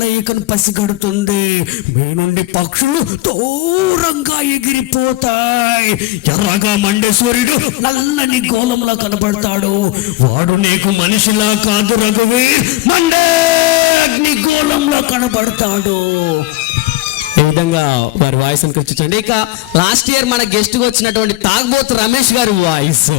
కలయికను పసిగడుతుంది. మీ నుండి పక్షులు దూరంగా ఎగిరిపోతాయి. ఎర్రగా మండే సూర్యుడు నల్లని గోళంలా కనబడతాడు. వాడు నీకు మనిషిలా కాదు రఘువీర్, మండే అగ్ని గోళంలో కనబడతాడు. ఈ విధంగా వారి వాయిస్ అనుకరించండి. ఇక లాస్ట్ ఇయర్ మన గెస్ట్ గా వచ్చినటువంటి తాగబోతు రమేష్ గారి వాయిస్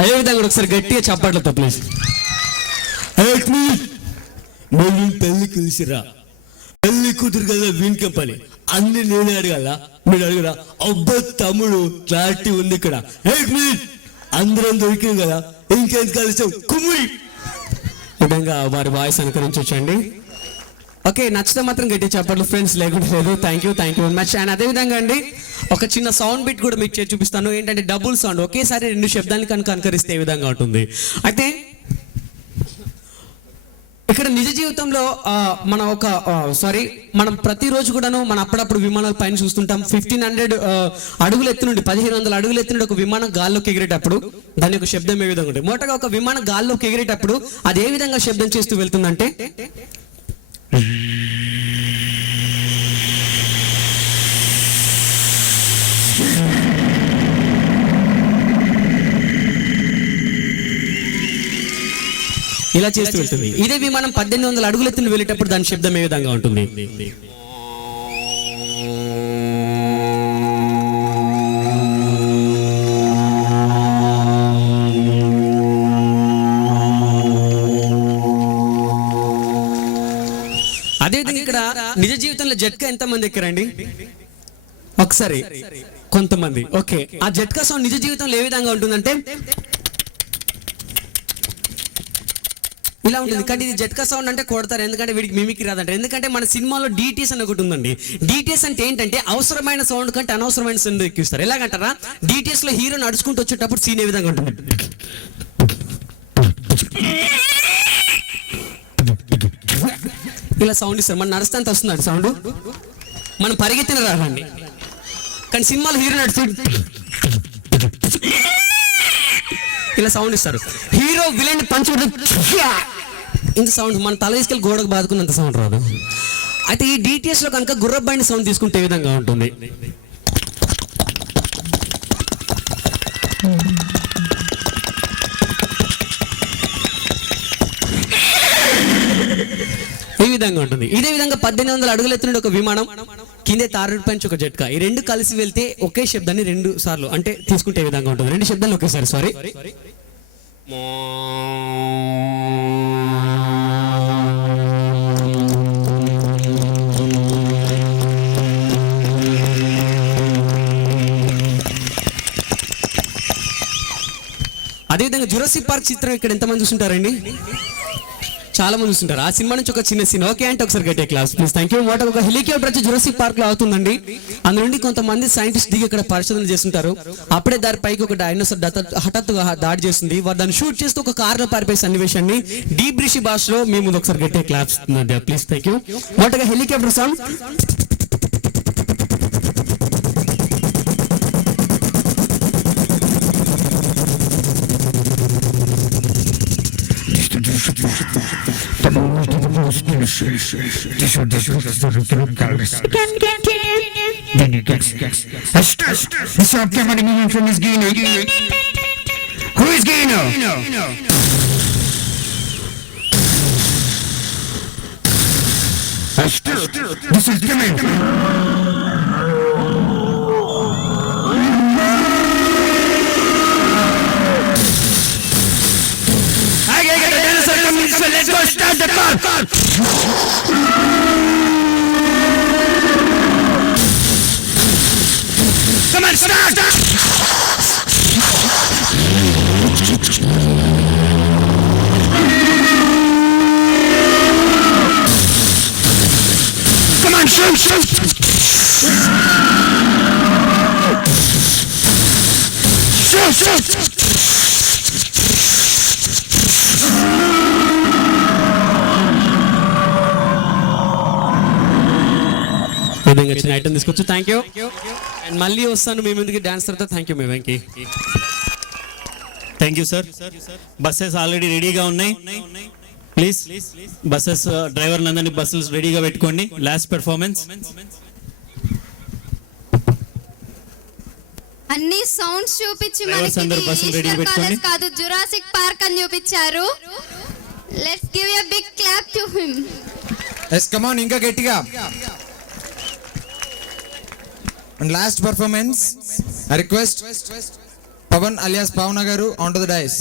అదే విధంగా ఒకసారి గట్టిగా చప్పట్లతో ప్లీజ్. మళ్ళీ పెళ్లి కలిసిరా, పెళ్లి కూతురు కదా వీనికే పని, అన్ని నేనే అడగాల, మీరు అడగరా? అబ్బా తమ్ముడు క్లారిటీ ఉంది ఇక్కడ. అందరం దొరికింది కదా, ఇంకేం కలిసాం కుమ్మి. విధంగా వారి వాయిస్ అనుకరించండి. ఓకే, నచ్చితే మాత్రం గట్టి చెప్పట్లు ఫ్రెండ్స్, లేకుంటే లేదు. Thank you very much. And అదేవిధంగా అండి ఒక చిన్న సౌండ్ బిట్ కూడా మీకు చేసి చూపిస్తాను. ఏంటంటే డబుల్ సౌండ్, ఒకేసారి రెండు శబ్దాన్ని కనుక అనుకరిస్తే ఏ విధంగా ఉంటుంది. అయితే ఇక్కడ నిజ జీవితంలో మనం ప్రతిరోజు కూడాను మనం అప్పుడప్పుడు విమానాల పైన చూస్తుంటాం. 1500 అడుగుల ఎత్తు నుండి 1500 అడుగుల ఎత్తు నుండి ఒక విమానం గాల్లోకి ఎగిరేటప్పుడు దాని యొక్క శబ్దం ఏ విధంగా ఉంటుంది. మొదటగా ఒక విమానం గాల్లోకి ఎగిరేటప్పుడు అది ఏ విధంగా శబ్దం చేస్తూ వెళ్తుందంటే ఇలా చేస్తూ వెళ్తుంది. ఇదే విమానం 1800 అడుగుల ఎత్తున వెళ్ళేటప్పుడు దాని శబ్దం ఏ విధంగా ఉంటుంది. అదేవిధంగా ఇక్కడ నిజ జీవితంలో జట్కా ఎంతమంది ఎక్కారండి? ఒకసారి కొంతమంది. ఓకే, ఆ జట్కా సౌండ్ నిజ జీవితంలో ఏ విధంగా ఉంటుందంటే ఇలా ఉంటుంది. కానీ ఇది జట్కా సౌండ్ అంటే కొడతారు, ఎందుకంటే వీడికి మిమిక్రీ రాదంటారు. ఎందుకంటే మన సినిమాలో డిటిఎస్ అని ఒకటి ఉందండి. డిటిఎస్ అంటే ఏంటంటే అవసరమైన సౌండ్ కంటే అనవసరమైన సౌండ్ ఎక్కిస్తారు. ఎలాగంటారా, డిటిఎస్ లో హీరో నడుచుకుంటూ వచ్చేటప్పుడు సీన్ ఏ విధంగా ఉంటుంది. ఇలా సౌండ్ ఇస్తారు. మనం నడుస్తాంత వస్తుంది సౌండ్, మనం పరిగెత్తిన రాదండి. కానీ సినిమాలో హీరో నడుస్తూ ఇలా సౌండ్ ఇస్తారు. హీరో విలన్ పంచ్ ఇంత సౌండ్, మన తల తీసుకెళ్ళి గోడకు బాదుకున్నంత సౌండ్ రాదు. అయితే ఈ డిటిఎస్ లో కనుక గుర్రబ్బండి సౌండ్ తీసుకుంటే ఏ విధంగా ఉంటుంది. ఈ విధంగా ఉంటుంది. ఇదే విధంగా 1800 అడుగుల ఎత్తున ఒక విమానం, కిందే తారు పంచి ఒక జట్కా, ఈ రెండు కలిసి వెళ్తే ఒకే శబ్దాన్ని 2 సార్లు అంటే తీసుకుంటే ఏ విధంగా ఉంటుంది. 2 శబ్దాలు ఒకేసారి. సారీ, అదేవిధంగా జురాసిక్ పార్క్ చిత్రం ఇక్కడ ఎంతమంది చూస్తుంటారండి? చాలా మంది చూస్తుంటారు. ఆ సినిమా నుంచి ఒక చిన్న సీన్. ఓకే అంటే ఒకసారి గట్టే క్లాస్ ప్లీజ్. Thank you. ఒక హెలికాప్టర్ వచ్చి జురాసిక్ పార్క్ లో అవుతుందండి. అందులో నుండి కొంతమంది సైంటిస్ట్ దిగి ఇక్కడ పరిశోధనలు చేస్తుంటారు. అప్పుడే దాని పైకి ఒక డైనోసార్ హఠాత్తుగా దాడి చేస్తుంది. వారు దాన్ని షూట్ చేస్తూ ఒక కారులో పారిపోయే సన్నివేశాన్ని డీప్ బ్రిషి భాషలో మీ ముందు ఒకసారి గట్టే క్లాస్ ప్లీజ్. Thank you. మొదటగా helicopter song. Then you get the shop came on the moving from his Gino. Who is Gino? This is Jimmy. Let's go start the car. Come on, start. Come on, shoot. Shoot. విధంగా చిన్న item తీసుకొచ్చు. Thank you. And మళ్ళీ వస్తాను మీ ముందుకి dance తర్వాత. Thank you మీ Venky. Thank you sir. Buses already రెడీగా ఉన్నాయి. ప్లీజ్ బస్సెస్ డ్రైవర్లందరినీ బస్సులు రెడీగా పెట్టుకోండి. Last performance. అన్ని సౌండ్స్ చూపించి Drivers మనకి అందరూ బస్సులు ready ఈస్టర్ పెట్టుకోండి. కాలేజ్ కాదు జురాసిక్ పార్క్ అని చూపించారు. Let's give a big clap to him. Yes come on, ఇంకా గట్టిగా. And last performance, I request Pavan alias Pawan గారు ఆన్ టు ద డైస్.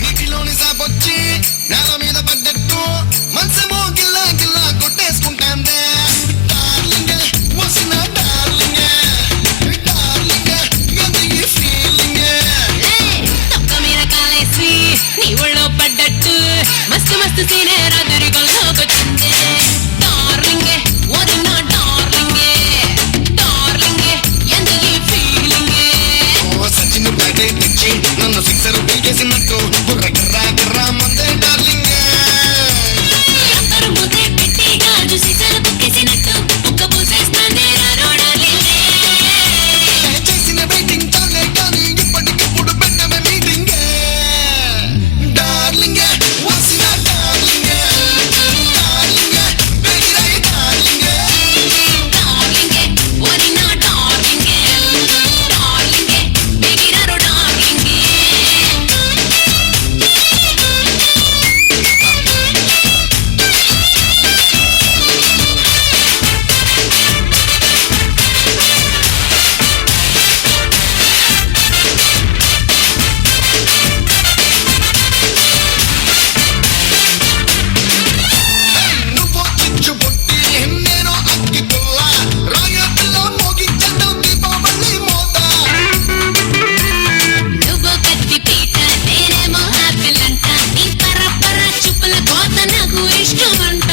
నీటిలోని సాపొచ్చి నేల మీద పడ్డట్టు మనసేమో గిల్లా గిల్లా కొట్టేసుకుంటాందే. డార్లింగ్ వసిన డార్లింగ్, డార్లింగ్ ఏంది ఈ ఫీలింగ్? తొక్క మీద కాలేసి నీ ఒళ్ళో పడ్డట్టు మస్తు మస్తు సీనే రాదురి గొల్లోకొచ్చింది. డార్లింగ్ వది నా డార్లింగ్, డార్లింగ్ ఎందు ఈ ఫీలింగ్? ఓ సచిన్ బ్యాటే తెచ్చి నన్ను సిక్సర్ పీకేసినట్టు బుర్ర గిర్రా గిర్రా మందే డార్లింగ్. అందరూ ముద్దే పెట్టి గాజు సీసాలు బుక్కేసినట్టు బుక్క పూసేస్తానే రారో డార్లింగ్. చేసిన వెయిటింగ్ చాలే కానీ ఇప్పటికిప్పుడు పెట్టమే మీటింగ్. డార్లింగ్ వసిన డార్లింగ్, డార్లింగ్ బెగిరాయి డార్లింగ్. డార్లింగ్ వది నా డార్లింగ్, డార్లింగ్ బిగిరారో డార్లింగ్. నువ్వు చిచ్చు పుట్టి నేను అక్కి పుల్ల రాయట్లో మోగించడం దీపావళి మోత. నువ్వు కత్తి పీట నేనేమో ఆపిల్ అంట, నీ పరపర చూపుల కోత నాకు ఇష్టమంట.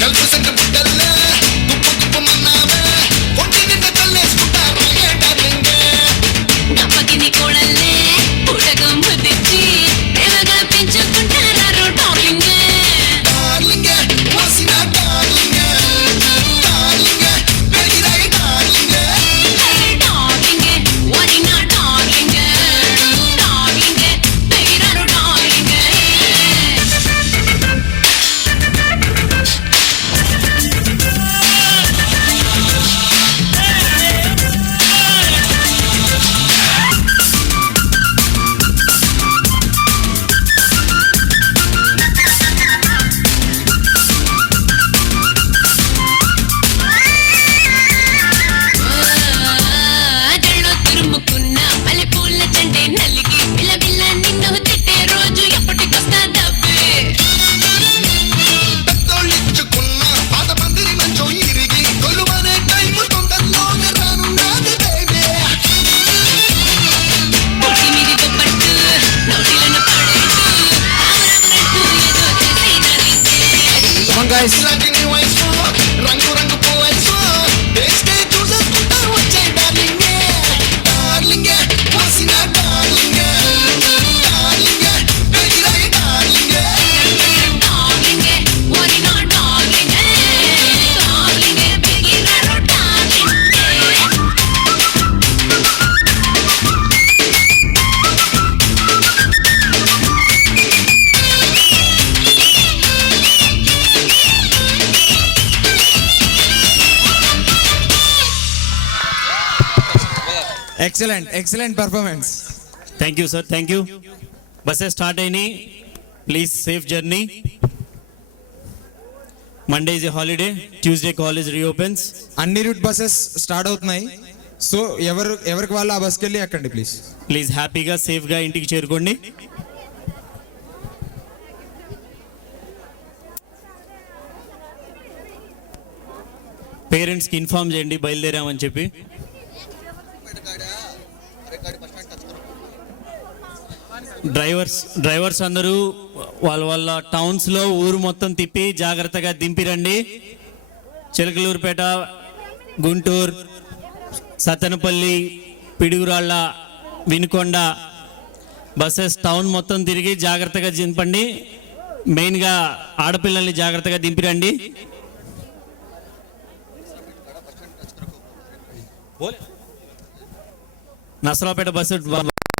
కలుపు సెంటు బుట్టల్లే తుప్పు తుప్పు మన్నావే ఒంటి నిండా చల్లేసుకుంటా రాయే డార్లింగ్. గప్పకి నీ కోడల్లే పూటకు ముద్దిచ్చి ప్రేమగా పెంచుకుంటారు డార్లింగ్. డార్లింగ్ వసిన డార్లింగ్, డార్లింగ్ బెగిరాయి డార్లింగ్. డార్లింగ్ వరి నా డార్లింగ్, డార్లింగ్ బెగిరారు డార్లింగ్. జల్లో తురుముకున్న మల్లెపూల చెండే నలిగి బిల్ల బిల్ల నిన్ను తిట్టే రోజు ఎప్పటికొస్తా దబ్బే. పెద్దోళ్ళిచ్చుకున్న పాత పందిరి మంచం ఇరిగి కొలువనే టైము తొందరలోనే రానున్నది బేబీ. పొట్టి మీది దుప్పట్టు నోటిలను పడేట్టు ఆమరమనట్టు ఏదో చేసేదానికే. Come on guys. ఇలాంటి నీ వయసు రంగు రంగు పోవయసు టేస్టే చూసేసుకుంటా వచ్చే డార్లింగ్. డార్లింగ్ వసిన డార్లింగ్, డార్లింగ్ బెగిరాయి డార్లింగ్. డార్లింగ్ వరి నా డార్లింగ్, డార్లింగ్ బిగిరారు darling. Excellent performance. Thank you sir, thank you. Buses start అయినాయి. Please safe journey. Monday is a holiday, Tuesday college reopens. అన్ని రూట్ బస్సెస్ స్టార్ట్ అవుతున్నాయి. So ఎవరికి వాళ్ళు ఆ బస్కి వెళ్ళి ఎక్కండి ప్లీజ్. ప్లీజ్ హ్యాపీగా సేఫ్గా ఇంటికి చేరుకోండి. పేరెంట్స్కి ఇన్ఫార్మ్ చేయండి బయలుదేరామని చెప్పి. డ్రైవర్స్ అందరూ వాళ్ళ టౌన్స్లో ఊరు మొత్తం తిప్పి జాగ్రత్తగా దింపిరండి. చిలకలూరుపేట, గుంటూరు, సత్తెనపల్లి, పిడుగురాళ్ళ, వినుకొండ బస్సెస్ టౌన్ మొత్తం తిరిగి జాగ్రత్తగా దింపండి. మెయిన్గా ఆడపిల్లల్ని జాగ్రత్తగా దింపిరండి. నసరావుపేట బస్సు